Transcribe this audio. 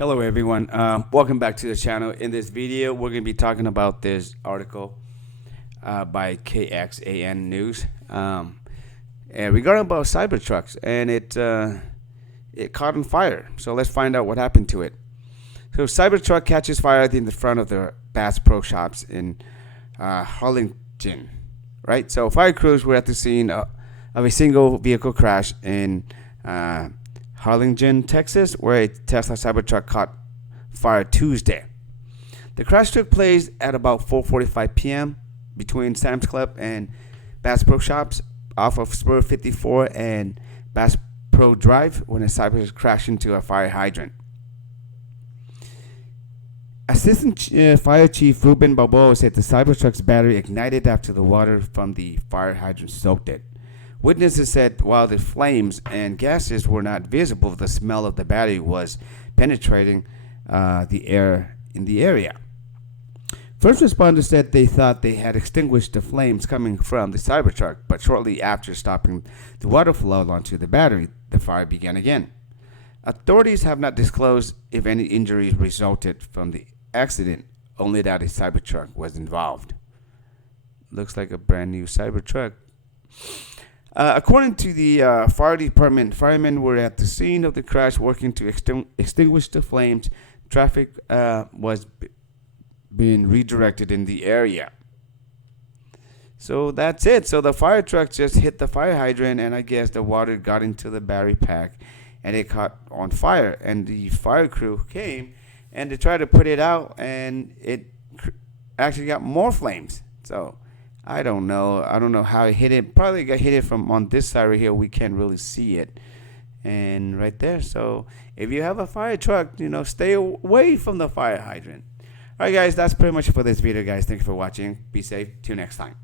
Hello everyone, welcome back to the channel. In this video we're going to be talking about this article by KXAN News and regarding about Cybertrucks, and it caught on fire. So let's find out what happened to it. So Cybertruck catches fire in the front of the Bass Pro Shops in Harlingen, right? So fire crews were at the scene of a single vehicle crash in Harlingen, Texas, where a Tesla Cybertruck caught fire Tuesday. The crash took place at about 4:45 p.m. between Sam's Club and Bass Pro Shops off of Spur 54 and Bass Pro Drive when a Cybertruck crashed into a fire hydrant. Assistant Fire Chief Ruben Balboa said the Cybertruck's battery ignited after the water from the fire hydrant soaked it. Witnesses said while the flames and gases were not visible, the smell of the battery was penetrating the air in the area. First responders said they thought they had extinguished the flames coming from the Cybertruck, but shortly after stopping the water flow onto the battery, the fire began again. Authorities have not disclosed if any injuries resulted from the accident, only that a Cybertruck was involved. Looks like a brand new Cybertruck. According to the fire department, firemen were at the scene of the crash working to extinguish the flames. Traffic was being redirected in the area. So that's it. So the fire truck just hit the fire hydrant, and I guess the water got into the battery pack and it caught on fire. And the fire crew came and they tried to put it out, and it actually got more flames. So I don't know how it hit it. Probably got hit it from on this side right here. We can't really see it. And right there. So if you have a fire truck, stay away from the fire hydrant. All right, guys, that's pretty much for this video, guys. Thank you for watching. Be safe. Till next time.